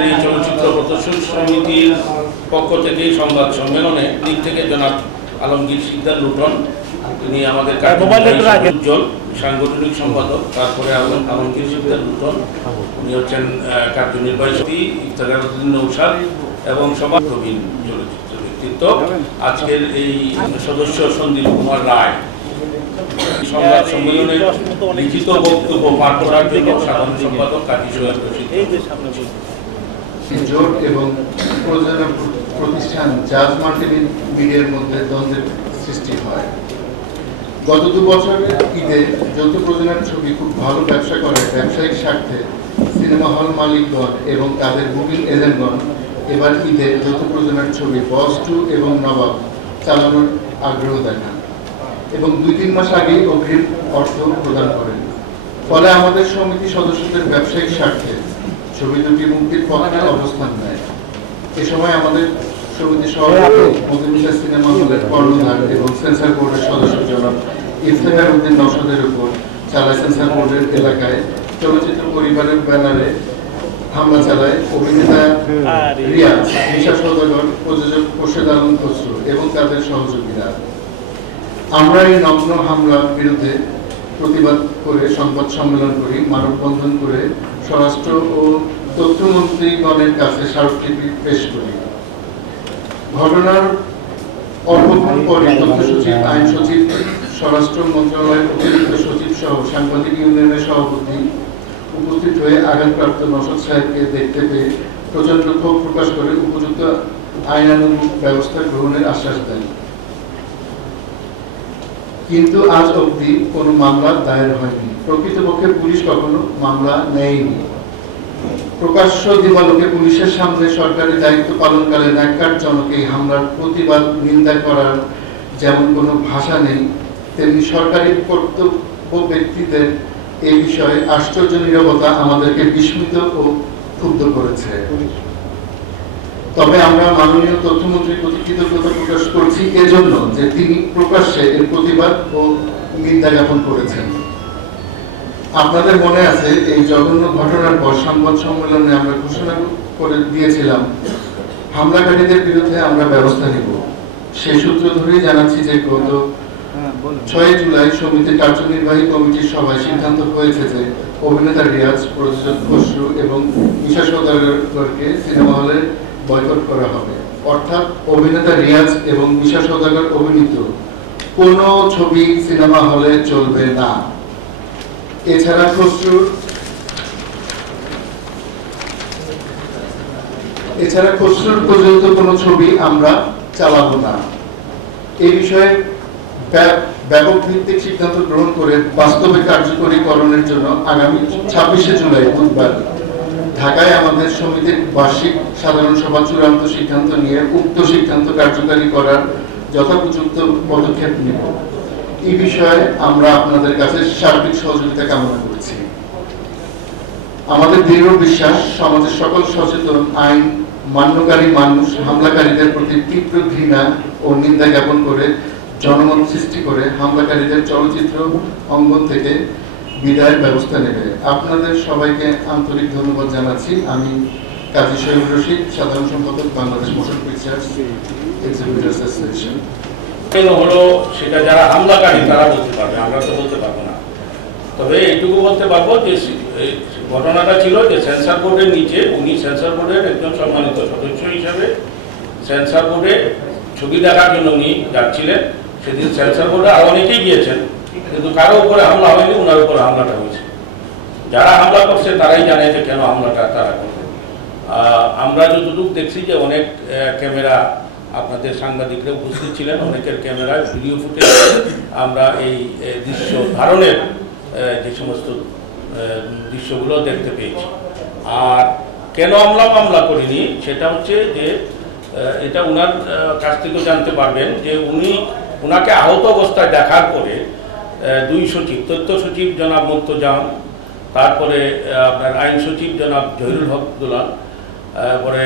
এই চলচ্চিত্র প্রদর্শন সমিতির পক্ষ থেকে সংবাদ সম্মেলনে দিক থেকে জনাব আলমগীর সিকদার লুটন, তিনি আমাদের উজ্জ্বল সাংগঠনিক সম্পাদক, তারপরে আলমগীর সিকদার লুটন, উনি হচ্ছেন কার্যনির্বাহী ইফতেখারউদ্দিন নৌশাদ এবং সমাজ প্রবীণ চলচ্চিত্র ব্যক্তিত্ব। আজকের এই সদস্য সন্দীপ কুমার রায় সংবাদ সম্মেলনে লিখিত বক্তব্য পাঠ করার জন্য সাধারণ সম্পাদক কাজী সোহেল রশিদ জোট এবং প্রযোজনা প্রতিষ্ঠান জাজ মার্টিন মিডিয়ার মধ্যে দ্বন্দ্বের সৃষ্টি হয়। গত 2 বছরের ঈদে যৌথ প্রযোজনার ছবি খুব ভালো ব্যবসা করে ব্যবসায়িক স্বার্থে সিনেমা হল মালিকগণ এবং তাদের বুকিং এজেন্টগণ এবার ঈদে যৌথ প্রযোজনার ছবি বস 2 এবং নবাব চালানোর আগ্রহ দেখান এবং 2-3 মাস আগেই অগ্রিম অর্থ প্রদান করেন। ফলে আমাদের সমিতি সদস্যদের ব্যবসায়িক স্বার্থে ছবি দুটি মুক্তির পক্ষে অবস্থান নেয়। এ সময় আমাদের সমিতি সভাপতি মধুমিতা সিনেমা হলের কর্ণধার এবং সেন্সর বোর্ডের সদস্য জনাব ইফতেখারউদ্দিন নওশাদের উপর চালায় সেন্সর বোর্ডের এলাকায় চলচ্চিত্র পরিবারের ব্যানারে হামলা চালায় অভিনেতা রিয়াজ, নিশা সওদাগর, প্রযোজক খোরশেদ আলম খসরু এবং তাদের সহযোগীরা। আমরা এই নগ্ন হামলার বিরুদ্ধে প্রতিবাদ করে সংবাদ সম্মেলন করি, মানববন্ধন করে স্বরাষ্ট্র ও তথ্যমন্ত্রীগণের কাছে স্মারকলিপি পেশ করি। ঘটনার অল্পক্ষণ পরে তথ্য সচিব, আইন সচিব, স্বরাষ্ট্র মন্ত্রণালয়ের অতিরিক্ত সচিব সহ সাংবাদিক ইউনিয়নের সভাপতি উপস্থিত হয়ে আঘাতপ্রাপ্ত নওশাদ সাহেবকে দেখতে পেয়ে প্রচন্ড ক্ষোভ প্রকাশ করে উপযুক্ত আইনানুগ ব্যবস্থা গ্রহণের আশ্বাস দেন। কিন্তু আজ অবধি কোনো মামলা দায়ের হয়নি। প্রকৃতপক্ষে পুলিশ কখনো মামলা নেয়নি। প্রকাশ্য দিবালোকে পুলিশের সামনে সরকারি দায়িত্ব পালনকালে ন্যাক্কারজনক এই হামলার প্রতিবাদ নিন্দা করার যেমন কোনো ভাষা নেই, তেমনি সরকারি কর্তব্য ব্যক্তিদের এই বিষয়ে আশ্চর্য নীরবতা আমাদেরকে বিস্মিত ও ক্ষুব্ধ করেছে। তবে আমরা মাননীয় তথ্যমন্ত্রীর প্রতি কৃতজ্ঞতা প্রকাশ করছি এজন্য যে তিনি প্রকাশ্যে এর প্রতিবাদ ও নিন্দা জ্ঞাপন করেছেন। আপনাদের মনে আছে এই জঘন্য ঘটনার পর সংবাদ সম্মেলনে আমরা ঘোষণা করে দিয়েছিলাম হামলাকারীদের বিরুদ্ধে আমরা ব্যবস্থা নিব। সেই সূত্র ধরেই জানাচ্ছি যে গত 6 জুলাই সমিতির কার্যনির্বাহী কমিটির সভায় সিদ্ধান্ত হয়েছে যে অভিনেতা রিয়াজ, প্রযোজক খসরু এবং নিশা সওদাগরকে সিনেমা হলে বয়কট করা হবে। অর্থাৎ অভিনেতা রিয়াজ এবং নিশা সওদাগর অভিনীত কোনো ছবি সিনেমা হলে চলবে না। এছাড়া খসরুর পর্যন্ত কোনো ছবি আমরা চালাবো না। এই বিষয়ে ব্যাপক ভিত্তিক সিদ্ধান্ত গ্রহণ করে বাস্তবে কার্যকরীকরণের জন্য আগামী 26শে জুলাই বুধবার ঢাকায় আমাদের সমিতির বার্ষিক সাধারণ সভা চূড়ান্ত সিদ্ধান্ত নিয়ে উক্ত সিদ্ধান্ত কার্যকারী করার যথোপযুক্ত পদক্ষেপ নেব। এই বিষয়ে আমরা আপনাদের কাছে সার্বিক সহযোগিতা কামনা করছি। আমাদের দৃঢ় বিশ্বাস সমাজের সকল সচেতন আইন মান্যকারী মানুষ হামলাকারীদের প্রতি তীব্র ঘৃণা ও নিন্দা জ্ঞাপন করে জনমত সৃষ্টি করে হামলাকারীদের চলচ্চিত্র অঙ্গন থেকে বিদায়ের ব্যবস্থা নেবে। আপনাদের সবাইকে আন্তরিক ধন্যবাদ জানাচ্ছি। আমি কাজী সোহেল রশিদ, সাধারণ সম্পাদক, বাংলাদেশ মোশন পিকচার্স এক্সিবিটর্স অ্যাসোসিয়েশন। হলো সেটা যারা হামলাকারী তারা বলতে পারবে, আমরা তো বলতে পারবো না। তবে এইটুকু বলতে পারবো যে ঘটনাটা ছিল যে সেন্সর বোর্ডের নিচে উনি সেন্সর বোর্ডের একজন সম্মানিত সদস্য হিসাবে সেন্সর বোর্ডে ছবি দেখার জন্য উনি যাচ্ছিলেন। সেদিন সেন্সর বোর্ডে আরো অনেকেই গিয়েছেন, কিন্তু কারো উপরে হামলা হয়নি, ওনার উপরে হামলাটা হয়েছে। যারা হামলা করছে তারাই জানে যে কেন হামলাটা তারা করবে। আমরা যতটুকু দেখছি যে অনেক ক্যামেরা, আপনাদের সাংবাদিকরা উপস্থিত ছিলেন, অনেকের ক্যামেরায় ভিডিও ফুটেজ আমরা এই দৃশ্য ধারণের যে সমস্ত দৃশ্যগুলো দেখতে পেয়েছি। আর কেন মামলা করিনি সেটা হচ্ছে যে এটা ওনার কাছ থেকেও জানতে পারবেন যে ওনাকে আহত অবস্থায় দেখার পরে 2 সচিব, তথ্য সচিব জনাব মুর্তজাম, তারপরে আপনার আইন সচিব জনাব জহিরুল হক দুলাল, পরে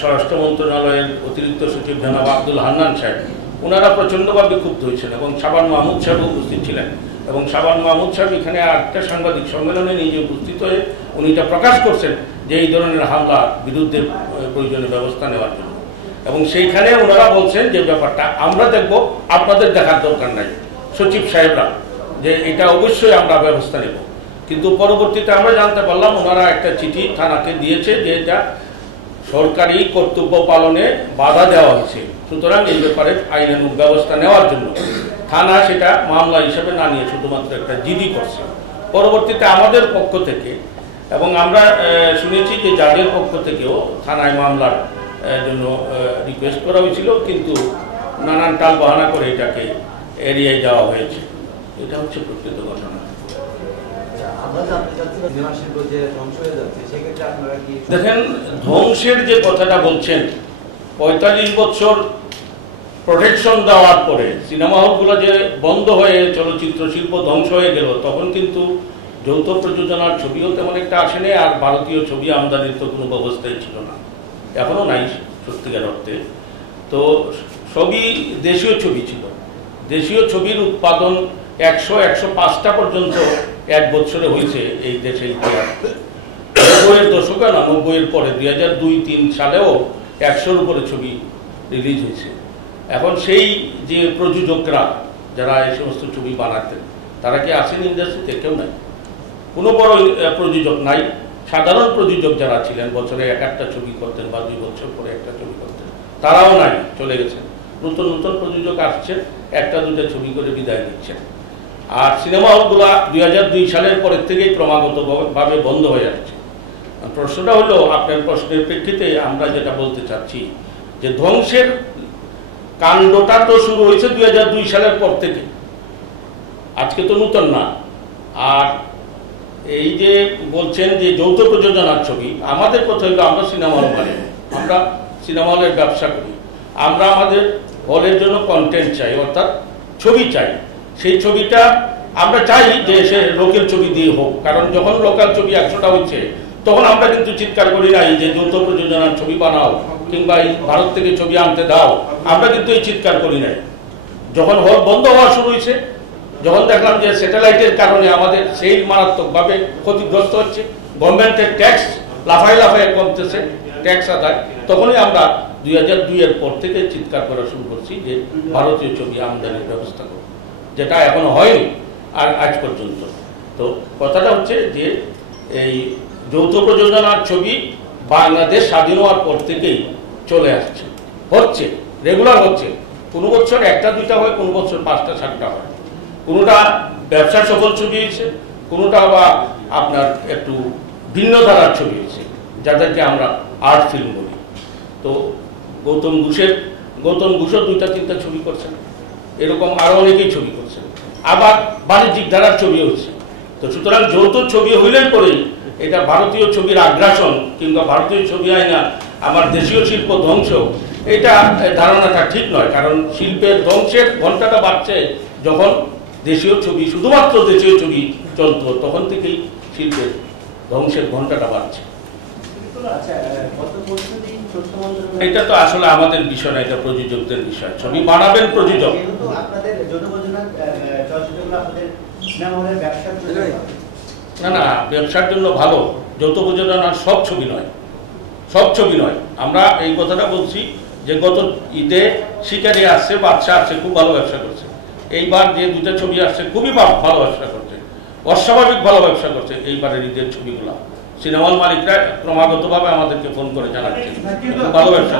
স্বরাষ্ট্র মন্ত্রণালয়ের অতিরিক্ত সচিব জনাব আব্দুল হান্নান সাহেব, ওনারা প্রচণ্ডভাবে ক্ষুব্ধ হয়েছেন এবং শাবান মাহমুদ সাহেব উপস্থিত ছিলেন। এবং শাবান মাহমুদ সাহেব এখানে আরেকটা সাংবাদিক সম্মেলনে নিজে উপস্থিত হয়ে উনি এটা প্রকাশ করছেন যে এই ধরনের হামলার বিরুদ্ধে প্রয়োজনীয় ব্যবস্থা নেওয়ার জন্য। এবং সেইখানে ওনারা বলছেন যে ব্যাপারটা আমরা দেখব, আপনাদের দেখার দরকার নাই সচিব সাহেবরা, যে এটা অবশ্যই আমরা ব্যবস্থা নেব। কিন্তু পরবর্তীতে আমরা জানতে পারলাম ওনারা একটা চিঠি থানাকে দিয়েছে যে এটা সরকারি কর্তব্য পালনে বাধা দেওয়া হয়েছে, সুতরাং এই ব্যাপারে আইনানুগ ব্যবস্থা নেওয়ার জন্য থানা সেটা মামলা হিসেবে না নিয়ে শুধুমাত্র একটা জিডি করছে। পরবর্তীতে আমাদের পক্ষ থেকে এবং আমরা শুনেছি যে যাদের পক্ষ থেকেও থানায় মামলার জন্য রিকোয়েস্ট করা হয়েছিল, কিন্তু নানান টাল বাহানা করে এটাকে এড়িয়ে যাওয়া হয়েছে। এটা হচ্ছে প্রকৃত ঘটনা। দেখেন, ধ্বংসের যে কথাটা বলছেন, 45 বছর প্রোটেকশন দেওয়ার পরে সিনেমা হলগুলো যে বন্ধ হয়ে চলচ্চিত্র শিল্প ধ্বংস হয়ে গেল, তখন কিন্তু যৌথ প্রযোজনার ছবিও তেমন একটা আসেনি, আর ভারতীয় ছবি আমদানির তো কোনো ব্যবস্থাই ছিল না, এখনো নাই সত্যিকার অর্থে। তো সবই দেশীয় ছবি ছিল। দেশীয় ছবির উৎপাদন 100-105টা পর্যন্ত এক বছরে হয়েছে এই দেশে ইতিহাস। 90-এর দশকে না, 90-এর পরে 2002-03 সালেও 100-র উপরে ছবি রিলিজ হয়েছে। এখন সেই যে প্রযোজকরা যারা এই সমস্ত ছবি বানাতেন, তারা কি আসেন ইন্ডাস্ট্রিতে? কেউ নাই, কোনো বড় প্রযোজক নাই। সাধারণ প্রযোজক যারা ছিলেন, বছরে 1-1টা ছবি করতেন বা 2 বছর পরে একটা ছবি করতেন, তারাও নাই, চলে গেছেন। নতুন নতুন প্রযোজক আসছেন, 1-2টা ছবি করে বিদায় নিচ্ছেন। আর সিনেমা হলগুলা 2002 সালের পরের থেকেই ক্রমাগতভাবে বন্ধ হয়ে যাচ্ছে। প্রশ্নটা হলো, আপনার প্রশ্নের প্রেক্ষিতে আমরা যেটা বলতে চাচ্ছি যে ধ্বংসের কাণ্ডটা তো শুরু হয়েছে 2002 সালের পর থেকে, আজকে তো নতুন না। আর এই যে বলছেন যে যৌথ প্রযোজনার ছবি, আমাদের কথা হলো আমরা সিনেমা হল বানাই, আমরা সিনেমা হলের ব্যবসা করি, আমরা আমাদের হলের জন্য কন্টেন্ট চাই, অর্থাৎ ছবি চাই। সেই ছবিটা আমরা চাই যে সে লোকের ছবি দিয়ে হোক, কারণ যখন লোকাল ছবি 100টা হচ্ছে, তখন আমরা কিন্তু চিৎকার করি নাই যে যৌথ প্রযোজনার ছবি বানাও কিংবা এই ভারত থেকে ছবি আনতে দাও, আমরা কিন্তু এই চিৎকার করি নাই। যখন হল বন্ধ হওয়া শুরু হয়েছে, যখন দেখলাম যে স্যাটেলাইটের কারণে আমাদের সেই মারাত্মকভাবে ক্ষতিগ্রস্ত হচ্ছে, গভর্নমেন্টের ট্যাক্স লাফায় লাফায় কমতেছে, ট্যাক্স আদায়, তখনই আমরা 2002-এর পর থেকে চিৎকার করা শুরু করছি যে ভারতীয় ছবি আমদানির ব্যবস্থা করব, যেটা এখনো হয়নি আর আজ পর্যন্ত। তো কথাটা হচ্ছে যে এই যৌথ প্রযোজনার ছবি বাংলাদেশ স্বাধীন হওয়ার পর থেকেই চলে আসছে, হচ্ছে, রেগুলার হচ্ছে। কোনো বছর 1-2টা হয়, কোনো বছর 5-7টা হয়। কোনোটা ব্যবসা সফল ছবি হয়েছে, কোনোটা বা আপনার একটু ভিন্ন ধারার ছবি হয়েছে, যাদেরকে আমরা আর্ট ফিল্ম বলি। তো গৌতম ঘোষও 2-3টা ছবি করছেন, এরকম আরো অনেকেই ছবি করছেন, আবার বাণিজ্যিক ধারার ছবি হচ্ছে। তো সুতরাং যৌথ ছবি হইলেই পরেই এটা ভারতীয় ছবির আগ্রাসন কিংবা ভারতীয় ছবি আইনা আমার দেশীয় শিল্প ধ্বংস, এটা ধারণাটা ঠিক নয়। কারণ শিল্পের ধ্বংসের ঘন্টাটা বাড়ছে যখন দেশীয় ছবি, শুধুমাত্র দেশীয় ছবি চলতো, তখন থেকেই শিল্পের ধ্বংসের ঘন্টাটা বাড়ছে। এটা তো আসলে আমাদের বিষয় না, এটা প্রযোজকদের বিষয়। ছবি বানাবেন প্রযোজক। না না, ব্যবসার জন্য ভালো, যৌথ প্রযোজনার সব ছবি নয়, সব ছবি নয়। আমরা এই কথাটা বলছি যে গত ঈদে শিকারি আসছে, বাদশা আসছে, খুব ভালো ব্যবসা করছে। এইবার যে 2টা ছবি আসছে খুবই ভালো ব্যবসা করছে, অস্বাভাবিক ভালো ব্যবসা করছে এইবারের ঈদের ছবিগুলো। সিনেমা হল মালিকরা ক্রমাগতভাবে আমাদেরকে ফোন করে জানাচ্ছেন ভালো ব্যবসা।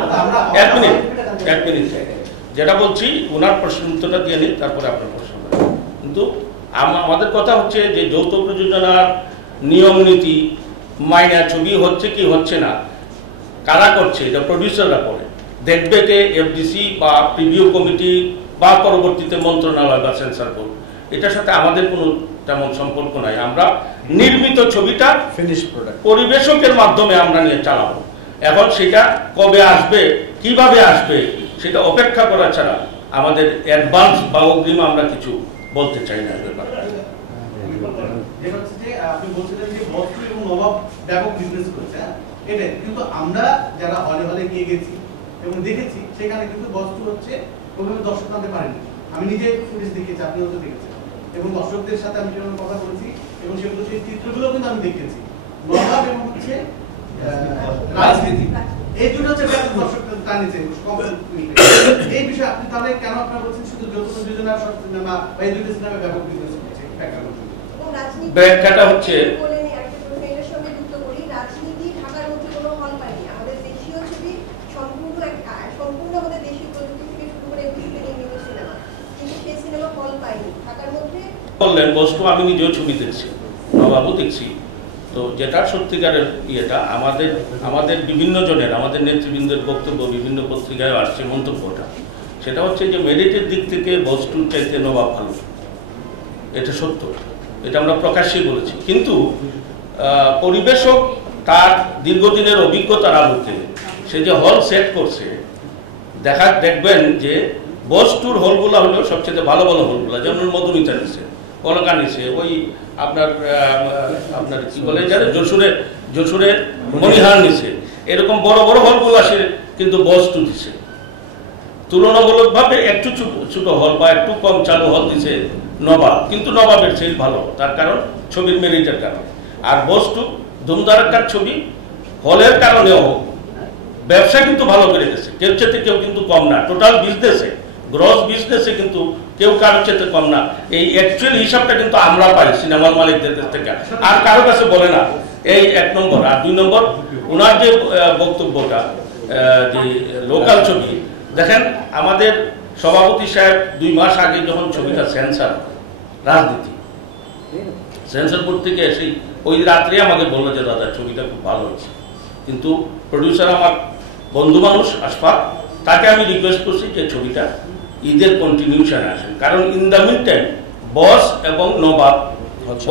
এক মিনিট যেটা বলছি ওনার প্রশ্ন উত্তরটা দিয়ে নিই, তারপরে আপনার প্রশ্ন। কিন্তু আমাদের কথা হচ্ছে যে যৌথ প্রযোজনার নিয়ম নীতি মাইনা ছবি হচ্ছে কি হচ্ছে না, কারা করছে, এটা প্রডিউসাররা করে দেখবে কে, এফডিসি বা প্রিভিউ কমিটি বা পরবর্তীতে মন্ত্রণালয় বা সেন্সর বোর্ড। এটার সাথে আমাদের কোনো তেমন সম্পর্ক নাই। আমরা নির্মিত ছবিটা ফিনিশ প্রোডাক্ট পরিবেশকের মাধ্যমে আমরা নিয়ে চালাবো। এখন সেটা কবে আসবে, কিভাবে আসবে, সেটা অপেক্ষা করা ছাড়া আমাদের অ্যাডভান্স বা অগ্রিম আমরা কিছু বলতে চাই না। আপনি বলছিলেন যে বস্ত্র এবং নবাব ব্যাপক বিজনেস করেছে, এটা কিন্তু আমরা যারা হলে হলে গিয়ে গেছি এবং দেখেছি, সেখানে কিন্তু বস্ত্র হচ্ছে ওইভাবে দর্শক আনতে পারেনি। আমি নিজে ফুটেজ দেখেছি, আপনিও তো দেখেছেন, এবং দর্শকদের সাথে আমি সেরকম কথা বলেছি এবং সেগুলো সেই চিত্রগুলো কিন্তু আমি দেখেছি। নবাব এবং হচ্ছে রাজনীতি, এই দুটো হচ্ছে ব্যাপক দর্শক টানেছে। এই বিষয়ে আপনি তাহলে কেন আপনারা বলছেন শুধু যৌথ প্রযোজনা সিনেমা বা এই দুটো সিনেমা ব্যাপক বিজনেস হচ্ছে? ব্যাখ্যাটা হচ্ছে রাজনীতি ঢাকার মধ্যে কোনো হল পায়নি। আমাদের দেশীয় ছবি সম্পূর্ণ আমাদের দেশীয় প্রযুক্তি থেকে শুরু করে সিনেমা, কিন্তু সেই সিনেমা হল পায়নি ঢাকার মধ্যে। বললেন বস্তু আমি নিজেও ছবি দেখছি, বাবু দেখছি, তো যেটা সত্যিকারের ইয়েটা আমাদের বিভিন্ন জনের, আমাদের নেতৃবৃন্দের বক্তব্য বিভিন্ন পত্রিকায় আসছে মন্তব্যটা, সেটা হচ্ছে যে মেরিটের দিক থেকে বস্তুর চাইতে নবাব ভালো, এটা সত্য, এটা আমরা প্রকাশ্যেই বলেছি। কিন্তু পরিবেশক তার দীর্ঘদিনের অভিজ্ঞতার আলোকে সে যে হল সেট করছে, দেখবেন যে বস্তুর হলগুলো হলো সবচেয়ে ভালো ভালো হলগুলো, যেমন মধুমিতা নিছে, কলকা নিছে, ওই আপনার কি বলে জানেন যশোরের মনিহার নিছে, এরকম বড় বড় হলগুলো আসে, কিন্তু বস্তু দিছে তুলনামূলকভাবে একটু ছোট হল বা একটু কম চালু হল দিছে নবাব, কিন্তু নবাবের সেল ভালো, তার কারণ ছবির মেরিটের কারণে। আর বস্তু ধুমধারাক্কার ছবি হলের কারণেও ব্যবসা কিন্তু ভালো করে গেছে, কেউ চেতে কেউ কিন্তু কম না, টোটাল বিজনেসে গ্রস বিজনেসে কিন্তু কেউ কারোর চেতে কম না। এই অ্যাকচুয়াল হিসাবটা কিন্তু আমরা পাই সিনেমার মালিকদের কাছ থেকে, আর কারো কাছে বলে না। এই 1 নম্বর। আর 2 নম্বর, ওনার যে বক্তব্যটা যে লোকাল ছবি, দেখেন আমাদের সভাপতি সাহেব 2 মাস আগে যখন ছবিটা সেন্সার রাজনীতি সেন্সার বোর্ড থেকে এসে ওই রাত্রে আমাকে বললো যে দাদা ছবিটা খুব ভালো হয়েছে, কিন্তু প্রডিউসার আমার বন্ধু মানুষ আশফাক, তাকে আমি রিকোয়েস্ট করছি যে ছবিটা ঈদের কন্টিনিউশনে আসেন, কারণ ইন দ্য মিন টাইম বস এবং নবাব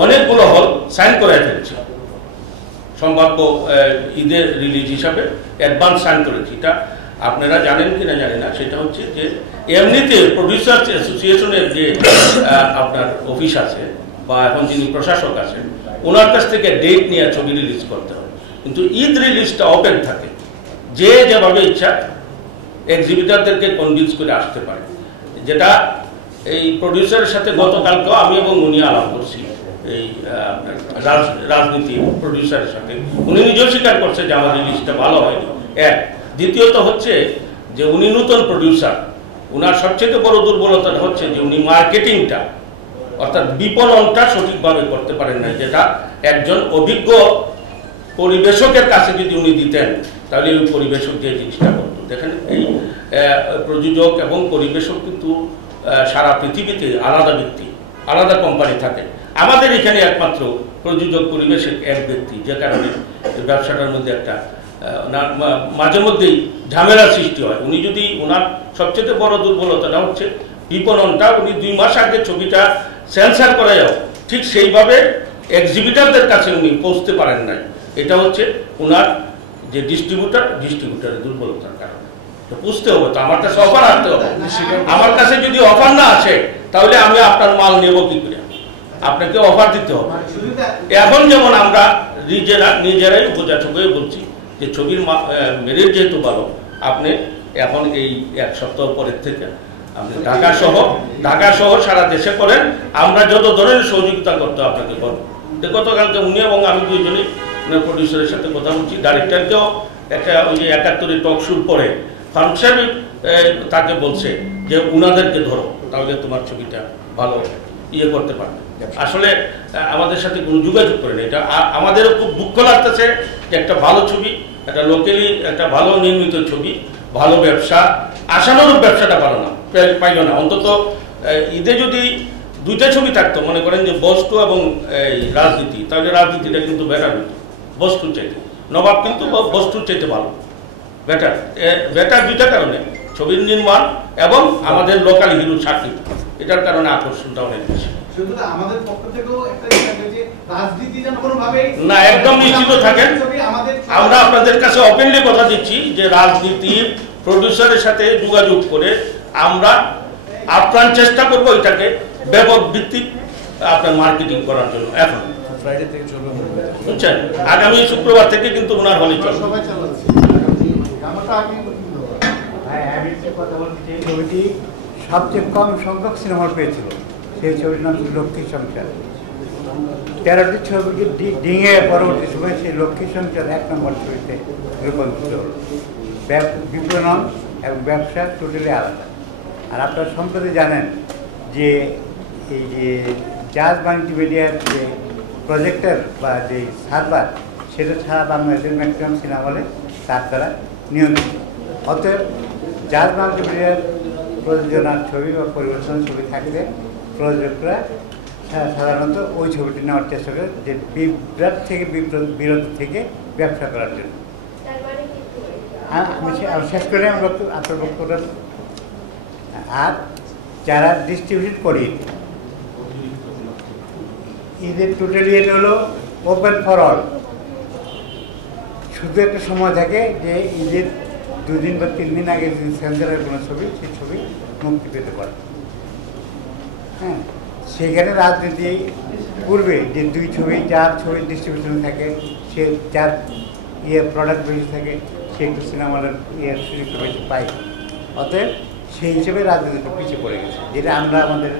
অনেকগুলো হল সাইন করে ফেলছে, সম্ভাব্য ঈদের রিলিজ হিসাবে অ্যাডভান্স সাইন করেছি। এটা আপনারা জানেন কিনা জানি না, সেটা হচ্ছে যে এমনিতে প্রডিউসার্স অ্যাসোসিয়েশনের যে আপনার অফিস আছে বা এখন যিনি প্রশাসক আছেন, ওনার কাছ থেকে ডেট নিয়ে ছবি রিলিজ করতে হবে, কিন্তু ঈদ রিলিজটা ওপেন থাকে, যে যেভাবে ইচ্ছা এক্সিবিটারদেরকে কনভিন্স করে আসতে পারে। যেটা এই প্রডিউসারের সাথে গতকালকেও আমি এবং উনি আলাপ করছি, এই রাজনীতি প্রডিউসারের সাথে, উনি নিজেও স্বীকার করছে যে আমার রিলিজটা ভালো হয়নি। এক, দ্বিতীয়ত হচ্ছে যে উনি নতুন প্রডিউসার, উনার সবচেয়ে বড় দুর্বলতা হচ্ছে যে উনি মার্কেটিংটা অর্থাৎ বিপণনটা সঠিকভাবে করতে পারেন না, যেটা একজন অভিজ্ঞ পরিবেশকের কাছে যদি উনি দিতেন তাহলে ওই পরিবেশক যে জিনিসটা করতো। দেখেন এই প্রযোজক এবং পরিবেশক কিন্তু সারা পৃথিবীতে আলাদা ব্যক্তি, আলাদা কোম্পানি থাকে, আমাদের এখানে একমাত্র প্রযোজক পরিবেশক এক ব্যক্তি, যে কারণে ব্যবসাটার মধ্যে একটা মাঝে মধ্যেই ঝামেলার সৃষ্টি হয়। উনি যদি ওনার সবচেয়ে বড় দুর্বলতাটা হচ্ছে বিপণনটা, উনি 2 মাস আগে ছবিটা সেন্সার করে যাও ঠিক সেইভাবে এক্সিবিটারদের কাছে উনি পৌঁছতে পারেন নাই, এটা হচ্ছে ওনার যে ডিস্ট্রিবিউটারের দুর্বলতার কারণে। তো বুঝতে হবে, তো আমার কাছে অফার আসতে হবে, আমার কাছে যদি অফার না আসে তাহলে আমি আপনার মাল নেব কি করে, আপনাকে অফার দিতে হবে। এখন যেমন আমরা নিজেরাই বোঝাচ্ছি বলছি যে ছবির মেরিট যেহেতু ভালো, আপনি এখন এই 1 সপ্তাহ পরের থেকে আপনি ঢাকা সহ সারা দেশে করেন, আমরা যত ধরনের সহযোগিতা করতে আপনাকে করবো। গতকালকে উনি এবং আমি দুইজনই প্রডিউসারের সাথে কথা বলছি, ডাইরেক্টরকেও একটা ওই যে 71 টক শুর পরে ফারুক সাহেব তাকে বলছে যে উনাদেরকে ধরো, তাহলে তোমার ছবিটা ভালো ইয়ে করতে পারবে। আসলে আমাদের সাথে কোনো যোগাযোগ করেন, এটা আমাদেরও খুব দুঃখ লাগতেছে যে একটা ভালো ছবি, একটা লোকালি একটা ভালো নির্মিত ছবি, ভালো ব্যবসা, আশানুরূপ ব্যবসাটা পাইল না। অন্তত ঈদে যদি 2টা ছবি থাকতো, মনে করেন যে বস্তু এবং রাজনীতি, তাহলে রাজনীতিটা কিন্তু বেটার হতো বস্তুর চাইতে, নবাব কিন্তু বস্তুর চাইতে ভালো, বেটার 2টা কারণে, ছবির নির্মাণ এবং আমাদের লোকাল হিরো চাকরি, এটার কারণে আকর্ষণটা অনেক বেশি। আমাদের পক্ষ থেকেও একটা যে রাজনীতি যেন কোনোভাবে না, একদম নিশ্চিত থাকেন, আমরা আপনাদের কাছে ওপেনলি কথা দিচ্ছি যে রাজনীতির প্রডিউসারের সাথে যোগাযোগ করে আমরা আপ্রাণ চেষ্টা করবো এটাকে ব্যাপক ভিত্তিক আপনার মার্কেটিং করার জন্য। এখন ফ্রাইডে থেকে চলবে বুঝছেন, আগামী শুক্রবার থেকে কিন্তু ওনার হলে চলবে। ছবিটি সবচেয়ে কম সংখ্যক সিনেমা পেয়েছিল, সেই ছবির নাম লক্ষ্মী সংসার। 13টি ছবিকে ডিঙে পরবর্তী সময় সেই লক্ষ্মী সংসার 1 নম্বর ছবিতে রূপান্তরিত হলো। বিপণন এবং ব্যবসা টোটালি আলাদা। আর আপনারা সম্প্রতি জানেন যে এই যে জাজ মাল্টিমিডিয়ার যে প্রজেক্টর বা যে সার্ভার, সেটা ছাড়া বাংলাদেশের ম্যাক্সিমাম সিনেমা হলে তার দ্বারা নিয়ন্ত্রিত। অতএব জাজ মাল্টিমিডিয়ার প্রযোজনার ছবি বা পরিবেশন ছবি থাকলে প্রযোজকরা সাধারণত ওই ছবিটি নেওয়ার চেষ্টা করে, যে বিভ্রাট থেকে বিরত থেকে ব্যবসা করার জন্য। আমি শেষ করে আপনার বক্তব্য। আর যারা ডিস্ট্রিবিউট করি ঈদের টোটালি এটা হলো ওপেন ফর অল। শুধু একটা সময় থাকে যে ঈদের 2 দিন বা 3 দিন আগে যদি সেন্সারের কোনো ছবি, সেই ছবি মুক্তি পেতে পারে। হ্যাঁ, সেখানে রাজনীতি পূর্বে যে 2 ছবি 4 ছবি ডিস্ট্রিবিউশন থাকে, সে 4 প্রোডাক্ট বেশি থাকে, সে একটু সিনেমার সুযোগটা বেশি পাই। অতএব সেই হিসেবে রাজনীতিটা পিছিয়ে পড়ে গেছে, যেটা আমরা আমাদের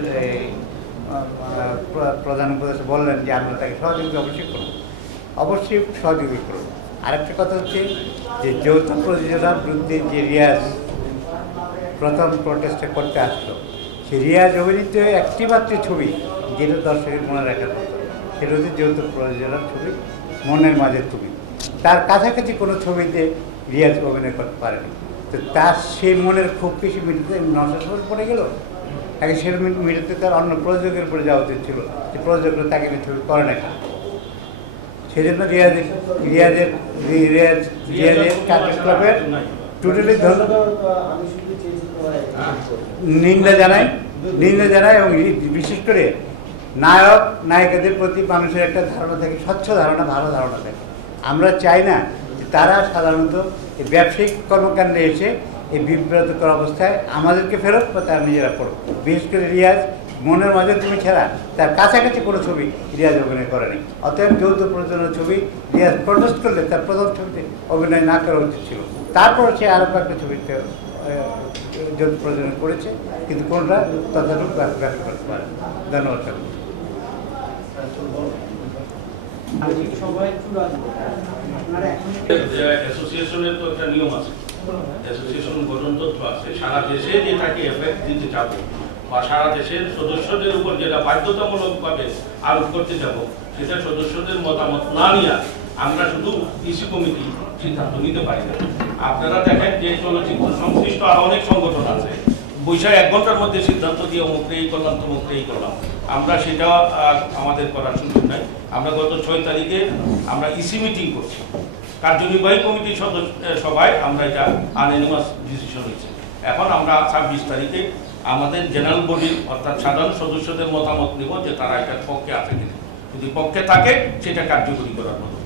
প্রধান উপদেষ্টা বললেন যে আমরা তাকে সহযোগিতা অবশ্যই সহযোগিতা করব। আরেকটা কথা হচ্ছে যে যৌথ প্রযোজনার বিরুদ্ধে যে রিয়াজ প্রথম প্রটেস্টে করতে আসলো, সেই রিয়াজ অভিনীত একটি মাত্র ছবি যেটা দর্শকের মনে রাখার মতো, সেটা হচ্ছে যৌথ প্রযোজনার ছবি মনের মাঝের ছবি। তার কাছাকাছি কোনো ছবিতে রিয়াজ অভিনয় করতে পারেনি। তো তার সেই মনের খুব বেশি মিটাতে নষ্ট পড়ে গেল। তাকে সে মিটাতে তার অন্য প্রযোজকের উপরে যাওয়া উচিত ছিল, যে প্রযোজকরা তাকে নিয়ে ছবি করে না। সেই জন্য রিয়াজের কার্টুন ক্লাবের টোটালি নিন্দা জানায় এবং বিশেষ করে নায়ক নায়িকাদের প্রতি মানুষের একটা ধারণা থাকে, স্বচ্ছ ধারণা, ভালো ধারণা থাকে। আমরা চাই না যে তারা সাধারণত এই ব্যবসায়িক কর্মকাণ্ডে এসে এই বিব্রতকর অবস্থায় আমাদেরকে ফেরত বা তারা নিজেরা করুক। বিশেষ করে রিয়াজ মনের মাঝে তুমি ছাড়া তার কাছাকাছি কোনো ছবি রিয়াজ অভিনয় করেনি। অতএব যৌথ প্রযোজনার ছবি রিয়াজ প্রটেস্ট করলে তার প্রথম ছবিতে অভিনয় না করা উচিত ছিল। তারপর সে আরও একটা ছবিতে যৌথ প্রযোজনা করেছে, কিন্তু কোনটা তথারূপ ব্যবসা করতে পারে। ধন্যবাদ। অ্যাসোসিয়েশনের তো একটা নিয়ম আছে, অ্যাসোসিয়েশন গঠনতন্ত্র আছে। সারা দেশে যেটাকে এফেক্ট দিতে যাবো বা সারা দেশের সদস্যদের উপর যেটা বাধ্যতামূলকভাবে আরোপ করতে যাব, সেটা সদস্যদের মতামত না নিয়ে আমরা শুধু ইসি কমিটি সিদ্ধান্ত নিতে পারি না। আপনারা দেখেন যে চলচ্চিত্র সংশ্লিষ্ট আরো অনেক সংগঠন আছে, বৈশাখ 1 ঘন্টার মধ্যে সিদ্ধান্ত দিয়ে অমুকরে এই করলাম তমুকরে এই করলাম। আমরা সেটা আমাদের করার সুযোগ নাই। আমরা গত 6 তারিখে আমরা ইসি মিটিং করছি, কার্যনির্বাহী কমিটির সভায় আমরা এটা আনএনিমাস ডিসিশন হয়েছে। এখন আমরা 26 তারিখে আমাদের জেনারেল বডির অর্থাৎ সাধারণ সদস্যদের মতামত নিব যে তারা এটার পক্ষে আছে কিনা। যদি পক্ষে থাকে সেটা কার্যকরী করার মতো।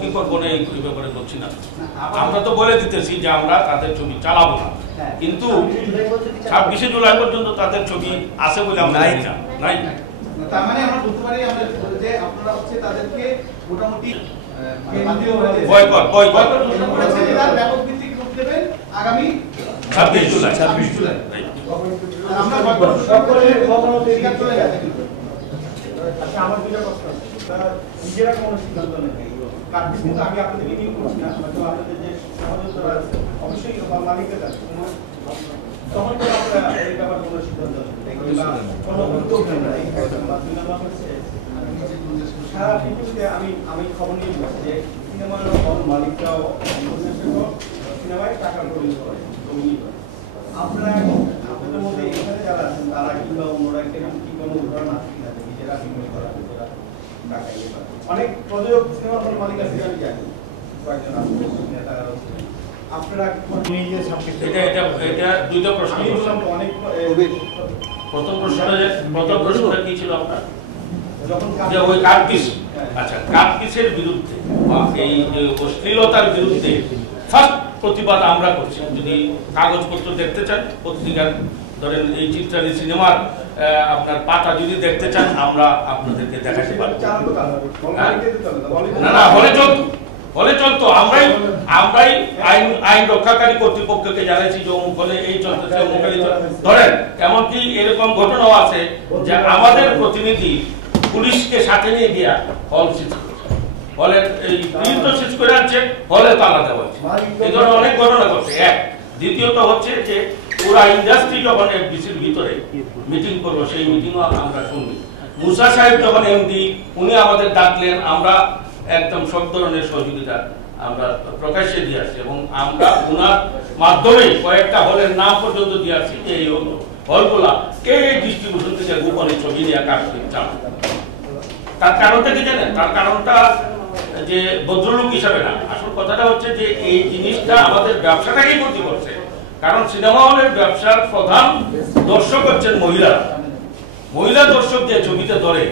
কি করবো না এই ব্যাপারে বলছি না, আমরা তো বলে দিতেছি যে আমরা তাদের ছবি চালাবো না, কিন্তু 26শে জুলাই পর্যন্ত তাদের ছবি আছে বলে আমরা জানি না। নাই, তার মানে আমরা বলতে পারি যে আপনারা হচ্ছে তাদেরকে মোটামুটি বয়কট করেছে, তার ব্যাপক ভিত্তিক রূপ দেবেন আগামী 26 জুলাই। আমরা সকলের কখনো সিদ্ধান্ত চলে গেছে। আচ্ছা, আমার দুটো প্রশ্ন আছে। তারা নিজেরা কোনো সিদ্ধান্ত নেই, কার্ড কিন্তু আমি আপনাদের মিটিং করছি না, হয়তো আপনাদের যে সহযোগিতা আছে অবশ্যই মালিকের কাছে, তখন তো আপনারা এই ব্যাপারে কোনো সিদ্ধান্ত নেই, কোনো উদ্যোগ নেই। সারা পৃথিবীতে আমি খবর নিয়ে বলছি যে সিনেমার মালিকরাও সিনেমায় টাকা প্রডিউস করে, আপনারা আপনাদের মধ্যে এখানে যারা আছেন তারা কিংবা অন্যরা কেমন কি কোনো উদাহরণ আছে কিনা নিজেরা বিনিয়োগ করা, নিজেরা টাকা ইয়ে করা? অনেক প্রযোজক সিনেমা হল মালিক আছে, আমি জানি কয়েকজন নেতারা। আপনারা এটা দুইটা প্রশ্ন। অনেক প্রথম প্রশ্নটা কি ছিল আপনার? যে ওই কার্পিস, আচ্ছা, কার্পিসের বিরুদ্ধে বা এই অশ্লীলতার বিরুদ্ধে ফার্স্ট প্রতিবাদ আমরা করছি। যদি কাগজপত্র দেখতে চান, পত্রিকার ধরেন এই চিত্রালী সিনেমার আপনার পাতা যদি দেখতে চান, আমরা আপনাদেরকে দেখাতে পারবো। না, হলে চলতো, হলে চলতো, আমরাই আইন রক্ষাকারী কর্তৃপক্ষকে জানাইছি যে অমুক হলে এই চলতেছে, অমুক হলে ধরেন। এমনকি এরকম ঘটনাও আছে যে আমাদের প্রতিনিধি পুলিশকে সাথে নিয়ে গিয়া হল সিজ করেছে, হলে এই প্রিন্ট সিজ করে আছে, হলে তালা দেওয়া হয়েছে। এই ধরনের অনেক ঘটনা ঘটছে। এক, দ্বিতীয়ত হচ্ছে যে পুরা ইন্ডাস্ট্রি যখন এফডিসির ভিতরে মিটিং করবো, সেই মিটিংও আমরা শুনবি। মুসা সাহেব যখন এমডি, উনি আমাদের ডাকলেন, আমরা একদম সব ধরনের সহযোগিতা আমরা প্রকাশ্যে দিয়ে আসছি এবং আমরা ওনার মাধ্যমে কয়েকটা হলের নাম পর্যন্ত দিয়ে আসছি যে এই হলগুলা কে ডিস্ট্রিবিউশন থেকে গোপনে ছবি নিয়ে কাটতে চান। তার কারণটা কি জানেন? তার কারণটা যে ভদ্রলোক হিসাবে না, আসল কথাটা হচ্ছে যে এই জিনিসটা আমাদের ব্যবসাটাকেই ক্ষতি করছে। কারণ সিনেমা হলের ব্যবসার প্রধান দর্শক হচ্ছেন মহিলারা। মহিলা দর্শক যে ছবিতে ধরে,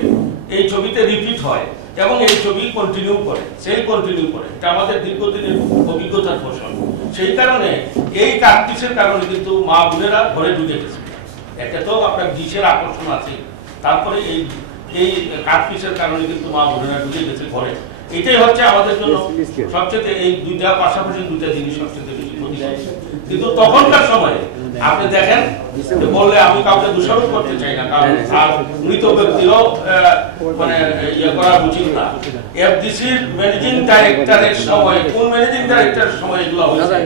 এই ছবিতে রিপিট হয় এবং এই ছবি কন্টিনিউ করে, এটা আমাদের দীর্ঘদিনের অভিজ্ঞতার ফসল। সেই কারণে এই কার্তিসের কারণে কিন্তু মা বোনেরা ঘরে ঢুকে গেছে। একে তো আপনার ডিশের আকর্ষণ আছে, তারপরে এই কার্তিসের কারণে কিন্তু মা বোনেরা ঢুকে গেছে ঘরে। এটাই হচ্ছে আমাদের জন্য সবচেয়ে, এই দুইটা পাশাপাশি দুইটা জিনিস সবচেয়ে বেশি ক্ষতি। কিন্তু তখনকার সময়ে আপনি দেখেন, বললে আমি কাউকে দোষারোপ করতে চাই না, কারণ আর মৃত ব্যক্তিরও মানে ইয়ে করা উচিত না। এফডিসির ম্যানেজিং ডাইরেক্টরের সময়, কোন ম্যানেজিং ডাইরেক্টরের সময় এগুলো হয়েছে,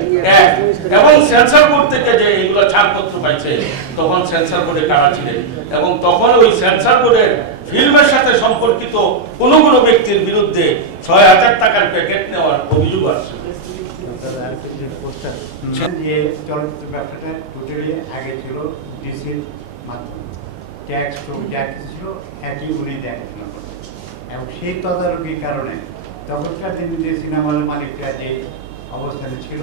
এবং সেন্সর বোর্ড থেকে যে এগুলো ছাড়পত্র পাইছে, তখন সেন্সর বোর্ডে কারা ছিলেন, এবং তখন ওই সেন্সর বোর্ডের ফিল্মের সাথে সম্পর্কিত কোনো ব্যক্তির বিরুদ্ধে ৬,০০০ টাকার প্যাকেট নেওয়ার অভিযোগ আসছে। যে চলচ্চিত্র ব্যবসাটা টোটালি আগে ছিল ডিসির মাধ্যমে, ট্যাক্স যা কিছু ছিল একই উনি দেখাশোনা করতেন, এবং সেই তদারকির কারণে তখনকার দিনে যে সিনেমা হলের মালিকরা যে অবস্থানে ছিল,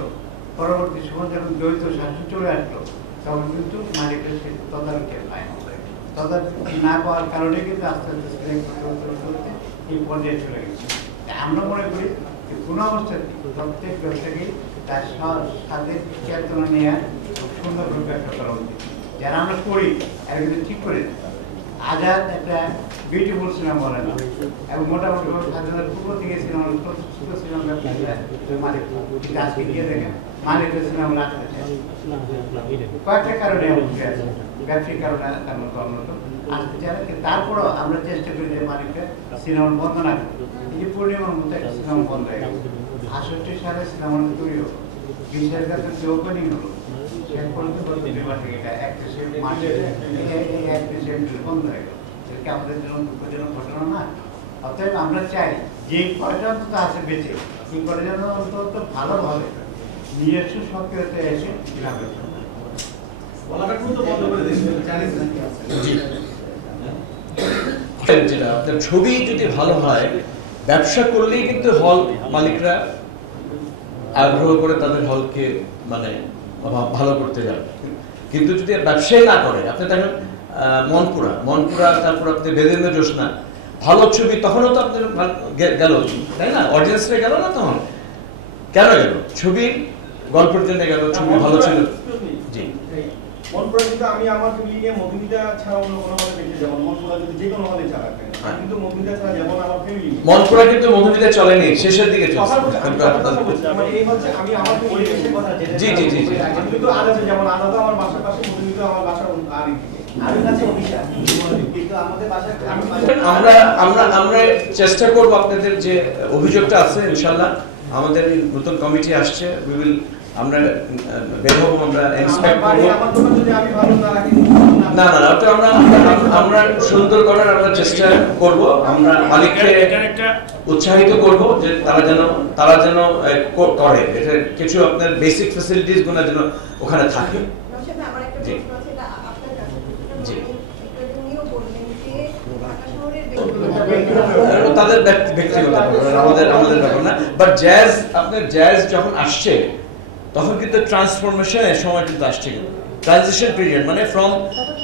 পরবর্তী সময় যখন দ্বৈত শাসন চলে আসলো, তখন কিন্তু মালিকরা সেই তদারকি পায় না। তদারকি না পাওয়ার কারণে কিন্তু আস্তে আস্তে এই পর্যায়ে চলে গেছে। আমরা মনে করি যে কোনো অবস্থাতে প্রত্যেক ব্যবসাকেই তার সাথে চেতনা নিয়ে খুব সুন্দর করে ব্যবসা করা উচিত। যারা আমরা করি আর কিন্তু ঠিক করে আজাদ একটা বিউটিফুল সিনেমা বলে না, এবং মোটামুটি স্বাধীনতার পূর্ব থেকে সিনেমা ছোট সিনেমা ব্যবসা মালিক, কিন্তু আজকে গিয়ে দেখেন মালিকের সিনেমা রাখতে চায় কয়েকটা কারণে ব্যবসায়িক কারণে তার মতো অন্যতম আসতে চায়। তারপরেও আমরা চেষ্টা করি যে মালিককে সিনেমা বন্ধ না করি। এই যে পূর্ণিমার মতো একটা সিনেমা বন্ধ হয়ে গেল, ৬৮ সালে সিনেমার তৈরি হলো, ২০ কাছে যে ওপেনিং হলো, শেষ পর্যন্ত এটা ৩১ মার্চে এই ৩১ এপ্রিল বন্ধ হয়ে গেল। এটা আমাদের জন্য দুঃখজনক ঘটনা না? অতএব আমরা চাই যে কয়টা অন্তত আছে বেঁচে, এই কয়টা যেন অন্তত ভালোভাবে নিজস্ব সক্রিয়তা এসে গ্রামের যেটা আপনার ছবি যদি ভালো হয়, ব্যবসা করলেই কিন্তু হল মালিকরা আগ্রহ করে তাদের হলকে মানে ভালো করতে যাবে। কিন্তু যদি ব্যবসায় না করে, আপনি দেখেন মনপুরা, তারপর আপনি বেদেন্দ্র জোসনা, ভালো ছবি, তখনও তো আপনার গেল, তাই না? অডিয়েন্সরা গেল না, তখন কেন গেল? ছবির গল্পের জন্য গেল, ছবি ভালো ছিল। জি, মনপুরা কিন্তু আমি আমার ফিলিংয়ে মধুমিতা ছাড়া অন্য কোনো হলে দেখে, যেমন মনপুরা যদি যে কোনো হলে চালাক, কিন্তু মধুমিতা ছাড়া যেমন আমার ফিলিং, মনপুরা কিন্তু মধুমিতা চলেনি, শেষের দিকে চলছে। মানে এই হচ্ছে আমি আমার পরিবেশের কথা যেটা, জি জি জি জি, কিন্তু আলাদা, যেমন আলাদা আমার বাসার পাশে, মধুমিতা আমার বাসার আরেক দিকে, আর কাছে অভিশাপ, কিন্তু আমাদের বাসায় আমরা চেষ্টা করব আপনাদের যে অভিযোগটা আছে, ইনশাআল্লাহ আমাদের নতুন কমিটি আসছে, আমরা বের হবো, আমরা ইন্সপেক্ট করব। না, ওটা আমরা সুন্দর করার আমরা চেষ্টা করব। আমরা মালিককে উৎসাহিত করব যে তারা যেন করে, এটা কিছু আপনার বেসিক ফ্যাসিলিটিস গুলো যেন ওখানে থাকে। জি জি, তাদের ব্যক্তিগত আমাদের ব্যাপার না। বাট জ্যাজ যখন আসছে, তখন কিন্তু ট্রান্সফরমেশনের সময় কিন্তু আসছে, ট্রানজিশন পিরিয়ড, মানে ফ্রম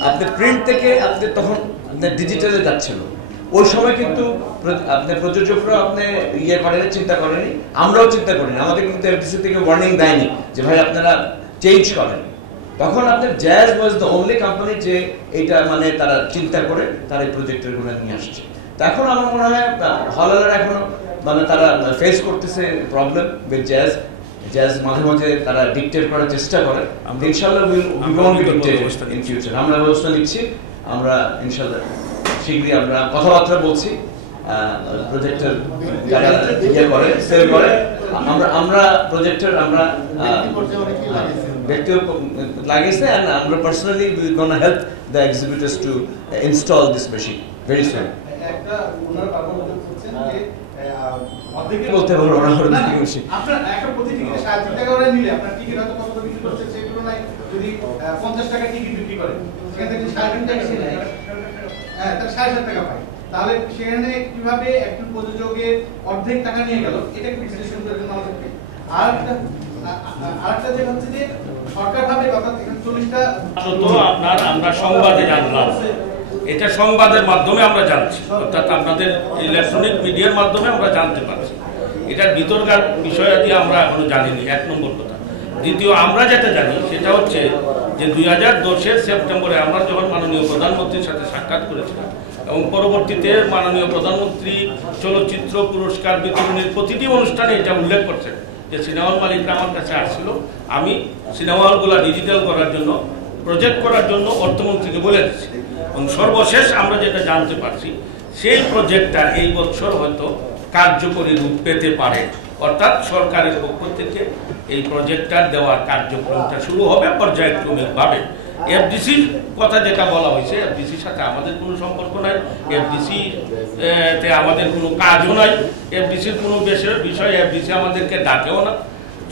আপনি প্রিন্ট থেকে আপনি তখন ডিজিটালে যাচ্ছিল। ওই সময় কিন্তু আপনি প্রযোজকরা আপনি করেনি, চিন্তা করেনি, আমরাও চিন্তা করিনি, আমাদের কিন্তু এফডিসি থেকে ওয়ার্নিং দেয়নি যে ভাই আপনারা চেঞ্জ করেন। তখন আপনার jazz was the only company যে এইটা মানে তারা চিন্তা করে তারা এই প্রজেক্টের গুলো নিয়ে আসছে। তো এখন আমার মনে হয় হলার এখনো মানে তারা ফেস করতেছে প্রবলেম উইথ জ্যাজ। জ্যাজ মাঝে মাঝে তারা ডিকটেট করার চেষ্টা করে, ইনশাআল্লাহ ইন ফিউচার আমরা ব্যবস্থা নিচ্ছি। আমরা ইনশাআল্লাহ শীঘ্রই আমরা কথাবার্তা বলছি প্রজেক্টের যারা ইয়ে করে সেল করে। আমরা প্রজেক্টের আমরা ব্যক্তিগত লাগিয়েছে, and আমরা personally we gonna help the exhibitors to install this machine very soon. একটা ওনার বাবা বলছেন যে অর্ধেক বলতে পারবো না আপনার একটা প্রতি টিকিটে 60 টাকা করে নিলে আপনার টিকিট হয়তো কত বিক্রি করছে সেই তুলনায় যদি 50 টাকা টিকিট বিক্রি করে সেখান থেকে 3.5 টাকা সে নেয়, হ্যাঁ তার 7.5 টাকা পায়, তাহলে সেখানে কিভাবে একজন প্রযোজকের অর্ধেক টাকা নিয়ে গেল এটা কি বিশ্লেষণ করে জন্য আমাদেরকে। আরেকটা যে হচ্ছে যে সরকার ভাবে অর্থাৎ 40টা তো আপনার আমরা সংবাদে জানলাম, এটা সংবাদের মাধ্যমে আমরা জানছি, অর্থাৎ আপনাদের ইলেকট্রনিক মিডিয়ার মাধ্যমে আমরা জানতে পারছি। এটার ভিতরকার বিষয়াদি আমরা এখনো জানিনি, 1 নম্বর কথা। দ্বিতীয়, আমরা যেটা জানি সেটা হচ্ছে যে 2010-এর সেপ্টেম্বরে আমরা যখন মাননীয় প্রধানমন্ত্রীর সাথে সাক্ষাৎ করেছিলাম এবং পরবর্তীতে মাননীয় প্রধানমন্ত্রী চলচ্চিত্র পুরস্কার বিতরণের প্রতিটি অনুষ্ঠানে এটা উল্লেখ করছেন যে সিনেমা হল মালিকরা আমার কাছে আসছিল, আমি সিনেমা হলগুলো ডিজিটাল করার জন্য প্রজেক্ট করার জন্য অর্থমন্ত্রীকে বলে দিচ্ছি। এবং সর্বশেষ আমরা যেটা জানতে পারছি সেই প্রজেক্টটা এই বছর হয়তো কার্যকরী রূপ পেতে পারে, অর্থাৎ সরকারের পক্ষ থেকে এই প্রজেক্টটা দেওয়ার কার্যক্রমটা শুরু হবে পর্যায়ক্রমিকভাবে। এফডিসির কথা যেটা বলা হয়েছে, এফডিসির সাথে আমাদের কোনো সম্পর্ক নাই, এফডিসিতে আমাদের কোনো কাজও নাই, এফডিসির কোনো বিষয় এফডিসি আমাদেরকে ডাকেও না।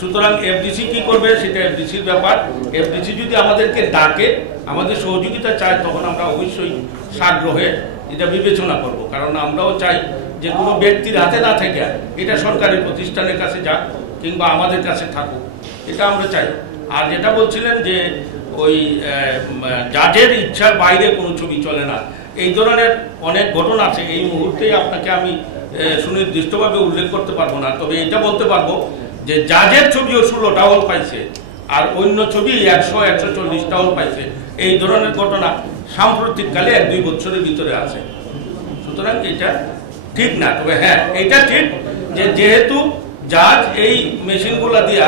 সুতরাং এফডিসি কি করবে সেটা এফডিসির ব্যাপার। এফডিসি যদি আমাদেরকে ডাকে, আমাদের সহযোগিতা চায়, তখন আমরা অবশ্যই সাগ্রহে এটা বিবেচনা করব, কারণ আমরাও চাই যে কোনো ব্যক্তির হাতে না থেকে এটা সরকারি প্রতিষ্ঠানের কাছে যাক কিংবা আমাদের কাছে থাকুক, এটা আমরা চাই। আর যেটা বলছিলেন যে ওই জাজের ইচ্ছার বাইরে কোনো ছবি চলে না, এই ধরনের অনেক ঘটনা আছে। এই মুহূর্তে আপনাকে আমি সুনির্দিষ্টভাবে উল্লেখ করতে পারবো না, তবে এটা বলতে পারবো যে জাজের ছবিও 16টা হল পাইছে আর অন্য ছবি 100-140টা হল পাইছে। এই ধরনের ঘটনা সাম্প্রতিককালে 1-2 বছরের ভিতরে আছে। সুতরাং এটা ঠিক না, তবে হ্যাঁ এটা ঠিক যে যেহেতু জাজ এই মেশিনগুলো দিয়া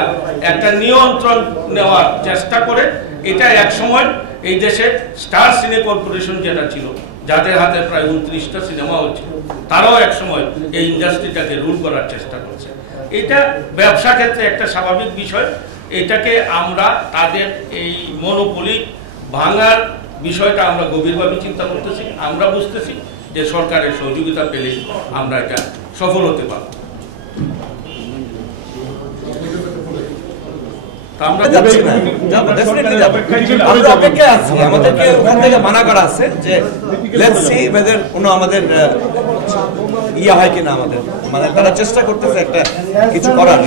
একটা নিয়ন্ত্রণ নেওয়ার চেষ্টা করে, এটা এক সময় এই দেশে স্টার সিনে কর্পোরেশন যেটা ছিল, যাদের হাতে প্রায় 29টা সিনেমা হচ্ছে, তারাও এক সময় এই ইন্ডাস্ট্রিটাকে রুল করার চেষ্টা করছে। এটা ব্যবসা ক্ষেত্রে একটা স্বাভাবিক বিষয়, এটাকে আমরা তাদের এই মনোপলি ভাঙার বিষয়টা আমরা গভীরভাবে চিন্তা করতেছি। আমরা বুঝতেছি যে সরকারের সহযোগিতা পেলে আমরা এটা সফল হতে পারব। আমাদেরকে ওখান থেকে মানা করা আছে যে লেটস সি ওয়েদার কোনো আমাদের ইয়া হয় কিনা, আমাদের মানে তারা চেষ্টা করতেছে একটা কিছু করার,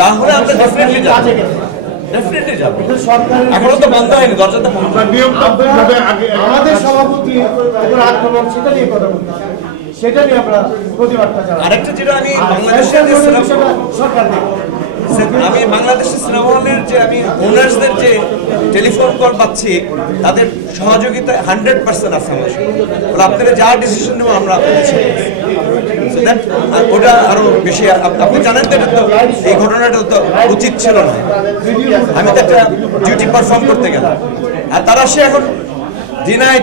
না হলে আমরা ডেফিনেটলি যাব, ডেফিনেটলি যাব। এখনো তো বন্ধ হয়নি, দরজাটা আমাদের সভাপতি আক্রমণ সেটা নিয়ে কথা বলতে, সেটা নিয়ে আমরা প্রতিবাদটা জানাই। আরেকটা যেটা আমি বাংলাদেশের সিনেমা হলের যে আমি ওনার্সদের যে টেলিফোন কল পাচ্ছি, তাদের সহযোগিতা 100% আছে আমার সাথে। আপনারা যা ডিসিশন নেব আমরা ওটা আরো বেশি। আপনি জানেন তো এই ঘটনাটা তো উচিত ছিল না, আমি তো একটা ডিউটি পারফর্ম করতে গেলাম, আর তারা সে এখন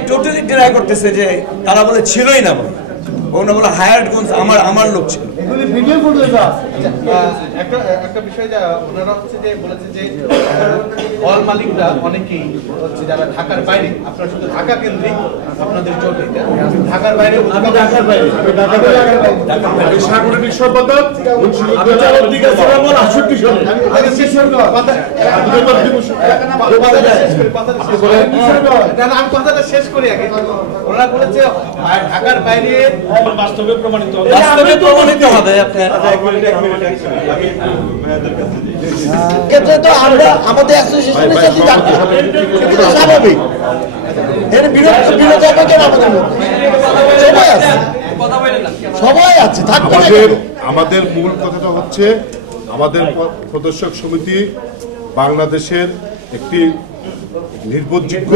টোটালি ডিনাই করতেছে যে তারা বলে ছিলই না, ওনা বলে হায়ার্ড গুনস আমার লোক ছিল। একটা বিষয় যা ওনারা হচ্ছে যে বলেছে যে হল মালিকরা অনেকেই হচ্ছে যারা ঢাকার বাইরে, আপনারা শুধু ঢাকা কেন্দ্রিক আপনাদের জোট, ঢাকার বাইরে সাংগঠনিক সম্পাদক আমি কথাটা শেষ করি আগে। ওনারা বলেছে ঢাকার বাইরে বাস্তবে প্রমাণিত হবে। ক্ষেত্রে তো আমরা আমাদের অ্যাসোসিয়েশনের সাথে থাকতে হবে, এটা স্বাভাবিক। এর বিরোধ হবে কেন? আমাদের সবাই আছে থাকতে। আমাদের মূল কথাটা হচ্ছে আমাদের প্রদর্শক সমিতি বাংলাদেশের একটি নির্ভরযোগ্য,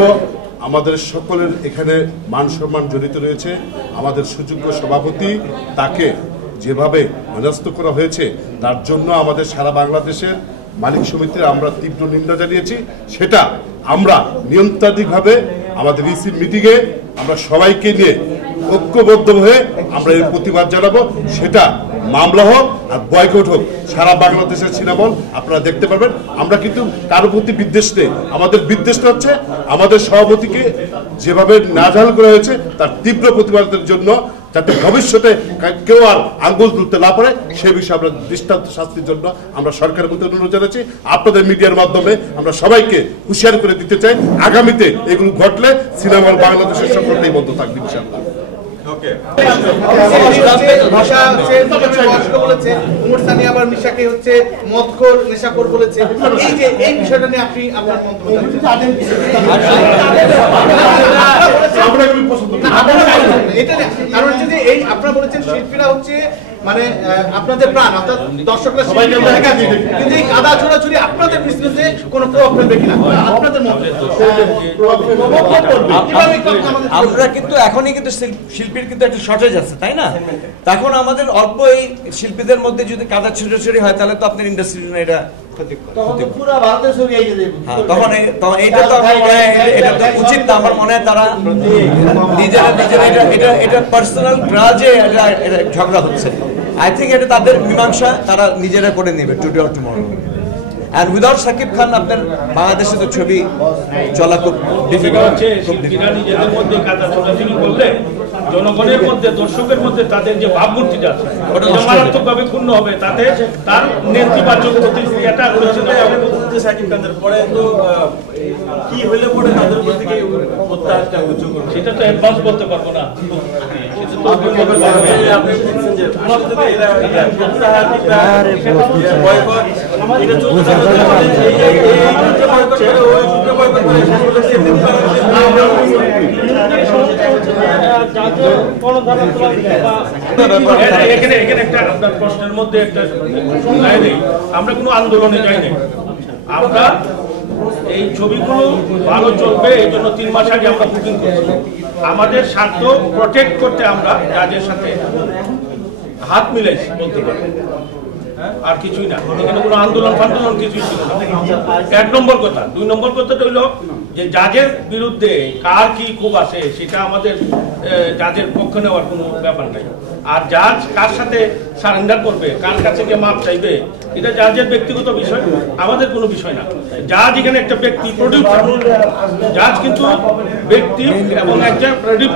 আমাদের সকলের এখানে মান সম্মান জড়িত রয়েছে। আমাদের সুযোগ্য সভাপতি, তাকে যেভাবে হেনস্থ করা হয়েছে তার জন্য আমাদের সারা বাংলাদেশের মালিক সমিতির আমরা তীব্র নিন্দা জানিয়েছি। সেটা আমরা নিয়ন্ত্রণিকভাবে আমাদের ইসি মিটিংয়ে আমরা সবাইকে নিয়ে ঐক্যবদ্ধ হয়ে আমরা এর প্রতিবাদ জানাবো। সেটা মামলা হোক আর বয়কট হোক, সারা বাংলাদেশের সিনেমা আপনারা দেখতে পারবেন। আমরা কিন্তু কারো প্রতি বিদ্বেষ নেই, আমাদের বিদ্বেষটা হচ্ছে আমাদের সভাপতিকে যেভাবে নাজেহাল করা হয়েছে তার তীব্র প্রতিবাদের জন্য, যাতে ভবিষ্যতে কেউ আর আঙ্গুল তুলতে না পারে সে বিষয়ে আমরা দৃষ্টান্ত শাস্তির জন্য আমরা সরকারের প্রতি অনুরোধ জানাচ্ছি। আপনাদের মিডিয়ার মাধ্যমে আমরা সবাইকে হুঁশিয়ার করে দিতে চাই, আগামীতে এগুলো ঘটলে সিনেমা হল বাংলাদেশের সফলতাই বন্ধ থাকবে ইনশাআল্লাহ। মিশাকে হচ্ছে মদখোর নেশাখোর বলেছে, এই যে এই বিষয়টা নিয়ে আপনি আপনার মন্তব্য কারণ হচ্ছে যে এই আপনারা বলেছেন শিল্পীরা হচ্ছে মানে আপনাদের প্রাণ, অর্থাৎ দর্শকরা কিন্তু এই কাদা ছোড়াছুড়ি আপনাদের বিজনেসে কোনো প্রভাব ফেলবে কিনা আপনাদের আমরা কিন্তু এখনই কিন্তু শিল্পীর কিন্তু একটা শর্টেজ আছে, তাই না? তখন আমাদের অল্প এই শিল্পীদের মধ্যে যদি কাদা ছোড়াছুড়ি হয় তাহলে তো আপনার ইন্ডাস্ট্রির জন্য এটা তখন এইটা তো আমার মনে হয় এটা তো উচিত না। আমার মনে হয় তারা নিজেরা এটা পার্সোনাল গ্রাজে এটা ঝগড়া হচ্ছে। আই থিঙ্ক এটা তাদের মীমাংসা তারা নিজেরা করে নেবে টুডে অর টুমরো। আর উইদাউট সাকিব খান আপনার বাংলাদেশে তো ছবি চলা খুব ডিফিকাল্ট। নিজেদের মধ্যে কাদা ছোড়াছুড়ি করলে জনগণের মধ্যে, দর্শকের মধ্যে তাদের যে ভাবমূর্তিটা আছে ওটা মারাত্মকভাবে ক্ষুণ্ণ হবে, তাতে তার নেতিবাচক প্রতিক্রিয়াটা সাকিব খানের পরে তো কি হইলে পরে তাদের উপর থেকে প্রত্যাহারটা উঁচু করবে সেটা তো অ্যাডভান্স বলতে পারবো না। এখানে একটা আপনার প্রশ্নের মধ্যে একটা নেই, আমরা কোনো আন্দোলনে যাই নাই। আমরা এই ছবিগুলো ভালো চলবে এই জন্য 3 মাস আগে আমরা বুকিং করছি। আমাদের স্বার্থ প্রোটেক্ট করতে আমরা কাজের সাথে হাত মিলাইছি বলতে পারি, আর কিছুই না। এখানে কোনো আন্দোলন ফান্দোলন কিছুই ছিল না। 1 নম্বর কথা। 2 নম্বর কথাটা হইল যে জাজের বিরুদ্ধে কার কি ক্ষোভ আছে সেটা আমাদের জাজের পক্ষে নেওয়ার কোনো ব্যাপার নাই। আর জাজ কার সাথে সারেন্ডার করবে, কার কাছে গিয়ে মাপ চাইবে, এটা জাজের ব্যক্তিগত বিষয়, আমাদের কোনো বিষয় না। জাজ এখানে একটা ব্যক্তি প্রডিউসার, জাজ কিন্তু ব্যক্তি এবং একটা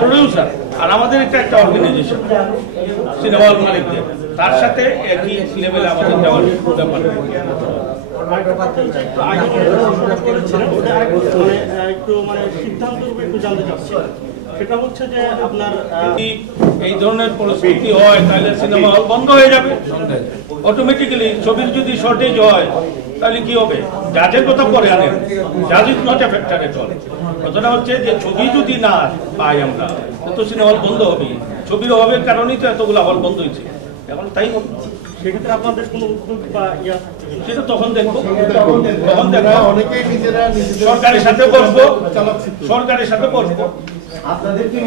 প্রডিউসার, আর আমাদের এটা একটা অর্গানাইজেশন সিনেমা হল মালিকদের, তার সাথে একই লেভেলে আমাদের যাওয়ার ব্যাপার। সেটা হচ্ছে যে আপনার এই ধরনের পরিস্থিতি হয় তাহলে সিনেমা হল বন্ধ হয়ে যাবে অটোমেটিক্যালি। ছবির যদি শর্টেজ হয় তাহলে কি হবে? জাজের কথা পরে আনেন, জাজ is not a factor at all. কথাটা হচ্ছে যে ছবি যদি না পাই আমরা তো সিনেমা হল বন্ধ হবে। ছবির অভাবের কারণেই তো এতগুলো হল বন্ধ হয়েছে, এখন তাই হবে। সেক্ষেত্রে আপনাদের কোনো উদ্যোগ বা সেটা তখন দেখবো, তখন দেখবো। সরকারের সাথে বসবো, সরকারের সাথে বসবো।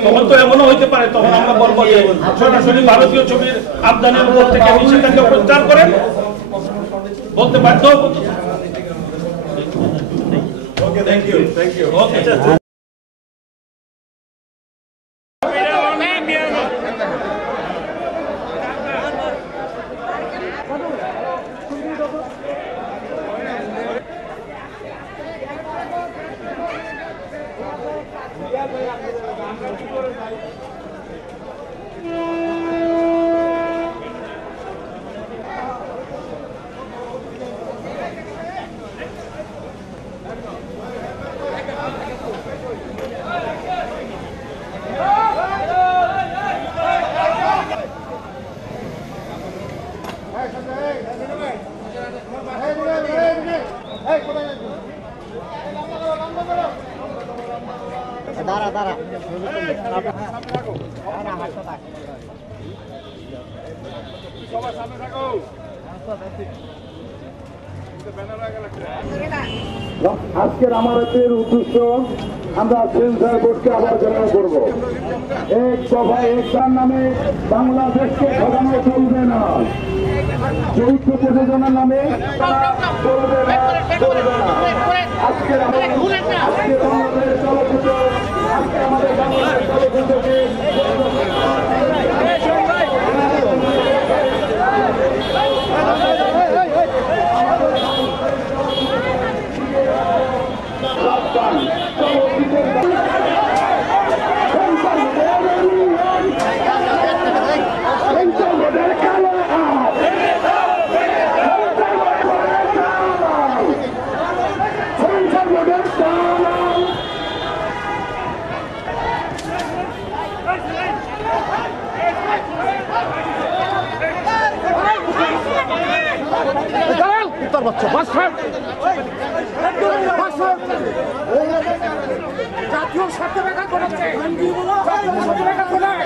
তখন তো এমনও হইতে পারে, তখন আমরা বলবো যে সরাসরি ভারতীয় ছবির আবদানের উপর থেকে নিষেধাজ্ঞা প্রত্যাহার করেন, বলতে বাধ্য হবো। Thank you okay. দাঁড়া দাঁড়া আজকের আমাদের উদ্দেশ্য আমরা সেন্সার বোর্ডকে আবার ঘেরাও করবো। এক দফায় একটার নামে বাংলাদেশকে সাজানো চলবে না, যৌথ প্রযোজনার নামে তারা চলবে না, চলবে না। আজকে বাংলাদেশ চলচ্চিত্র, আজকে আমাদের বাংলাদেশ চলচ্চিত্রকে জাতীয় স্বার্থে ব্যাঘাত ঘটাচ্ছে, জাতীয় স্বার্থে ব্যাঘাত ঘটায়।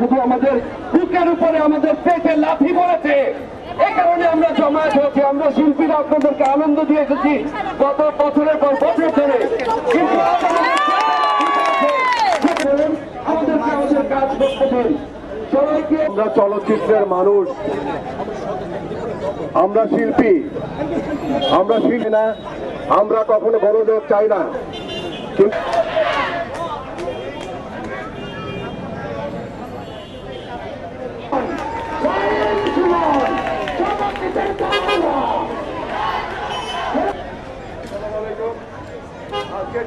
শুধু আমাদের বুকের উপরে আমাদের পেটে লাথি পড়েছে, এ কারণে আমরা জমায়েত হয়েছি। আমরা শিল্পীরা আপনাদেরকে আনন্দ দিয়ে এসেছি গত বছরের পর বছর ধরে, কিন্তু আমাদেরকে আমাদের কাজ করতে দিন। সবাইকে আমরা চলচ্চিত্রের মানুষ, আমরা শিল্পী, আমরা শিল্পী না, আমরা কখনো বড়দের চাই না, কিন্তু আজকে